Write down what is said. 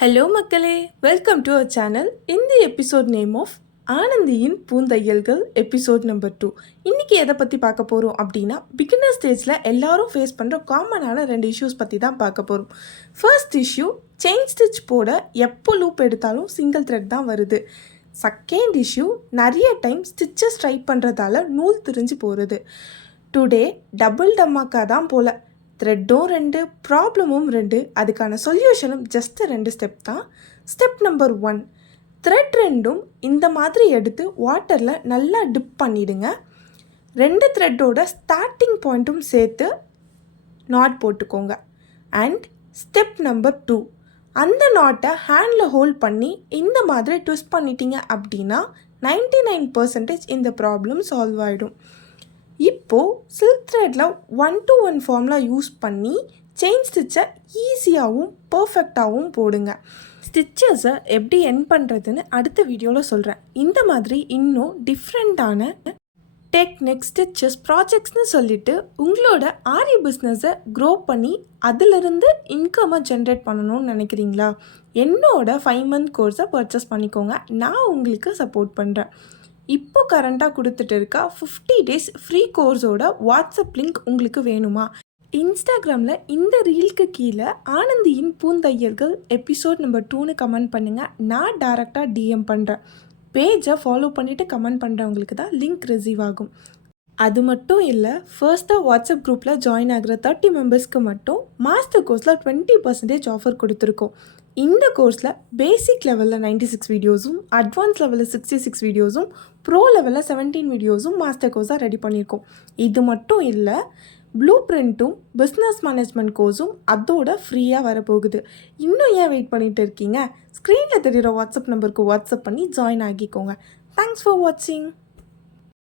Hello மக்களே, welcome to our channel. இந்த episode name of ஆனந்தியின் பூந்தையல்கள் எபிசோட் நம்பர் 2. இன்றைக்கி எதை பற்றி பார்க்க போகிறோம் அப்படின்னா, பிகினர் ஸ்டேஜில் எல்லாரும் ஃபேஸ் பண்ணுற காமனான 2 இஷ்யூஸ் பற்றி தான் பார்க்க போகிறோம். ஃபர்ஸ்ட் இஷ்யூ, செயின் ஸ்டிச் போட எப்போ லூப் எடுத்தாலும் சிங்கிள் த்ரெட் தான் வருது. செகண்ட் இஷ்யூ, நிறைய டைம் ஸ்டிச்சஸ் ட்ரை பண்ணுறதால நூல் திரிஞ்சு போகிறது. டுடே டபுள் டம்மாக்கா தான் போல. த்ரெட்டும் 2, ப்ராப்ளமும் 2, அதுக்கான சொல்யூஷனும் ஜஸ்ட் 2 ஸ்டெப் தான். ஸ்டெப் நம்பர் 1, த்ரெட் 2ம் இந்த மாதிரி எடுத்து வாட்டரில் நல்லா டிப் பண்ணிவிடுங்க. 2 த்ரெட்டோட ஸ்டார்டிங் பாயிண்ட்டும் சேர்த்து நாட் போட்டுக்கோங்க. அண்ட் ஸ்டெப் நம்பர் 2, அந்த நாட்டை ஹேண்டில் ஹோல்ட் பண்ணி இந்த மாதிரி ட்விஸ்ட் பண்ணிட்டீங்க அப்படின்னா 99% இந்த ப்ராப்ளம் சால்வ் ஆகிடும். இப்போது சில்க் த்ரெட்டில் 1-to-1 ஃபார்முலா யூஸ் பண்ணி செயின் ஸ்டிச்சை ஈஸியாகவும் பர்ஃபெக்டாகவும் போடுங்க. ஸ்டிச்சஸை எப்படி எண்ட் பண்ணுறதுன்னு அடுத்த வீடியோவில் சொல்கிறேன். இந்த மாதிரி இன்னும் டிஃப்ரெண்ட்டான டெக்னிக் ஸ்டிச்சஸ் ப்ராஜெக்ட்ஸ்னு சொல்லிவிட்டு உங்களோட ஆரி பிஸ்னஸை க்ரோ பண்ணி அதிலிருந்து இன்கம்மை ஜென்ரேட் பண்ணணும்னு நினைக்கிறீங்களா? என்னோட 5 month கோர்ஸை பர்ச்சேஸ் பண்ணிக்கோங்க. நான் உங்களுக்கு சப்போர்ட் பண்ணுறேன். இப்போ கரண்ட்டாக கொடுத்துட்டு இருக்க 50 days ஃப்ரீ கோர்ஸோட வாட்ஸ்அப் லிங்க் உங்களுக்கு வேணுமா? இன்ஸ்டாகிராமில் இந்த ரீலுக்கு கீழே ஆனந்தியின் பூந்தையல்கள் எபிசோட் நம்பர் 2ன்னு கமெண்ட் பண்ணுங்கள். நான் டேரெக்டாக டிஎம் பண்ணுறேன். பேஜை ஃபாலோ பண்ணிவிட்டு கமெண்ட் பண்ணுறவங்களுக்கு தான் லிங்க் ரிசீவ் ஆகும். அது மட்டும் இல்லை, ஃபர்ஸ்ட்டாக வாட்ஸ்அப் குரூப்பில் ஜாயின் ஆகிற 30 மெம்பர்ஸ்க்கு மட்டும் மாஸ்டர் கோர்ஸில் 20% ஆஃபர் கொடுத்துருக்கோம். இந்த கோர்ஸில் பேசிக் லெவலில் 96 வீடியோஸும், அட்வான்ஸ் லெவலில் 66 வீடியோஸும், ப்ரோ லெவலில் 17 வீடியோஸும் மாஸ்டர் கோர்ஸாக ரெடி பண்ணியிருக்கோம். இது மட்டும் இல்லை, ப்ளூ பிரிண்ட்டும் பிஸ்னஸ் மேனேஜ்மெண்ட் கோர்ஸும் அதோட ஃப்ரீயாக வரப்போகுது. இன்னும் ஏன் வெயிட் பண்ணிகிட்டு இருக்கீங்க? ஸ்க்ரீனில் தெரிகிற வாட்ஸ்அப் நம்பருக்கு வாட்ஸ்அப் பண்ணி ஜாயின் ஆகிக்கோங்க. தேங்க்ஸ் ஃபார் வாட்சிங்.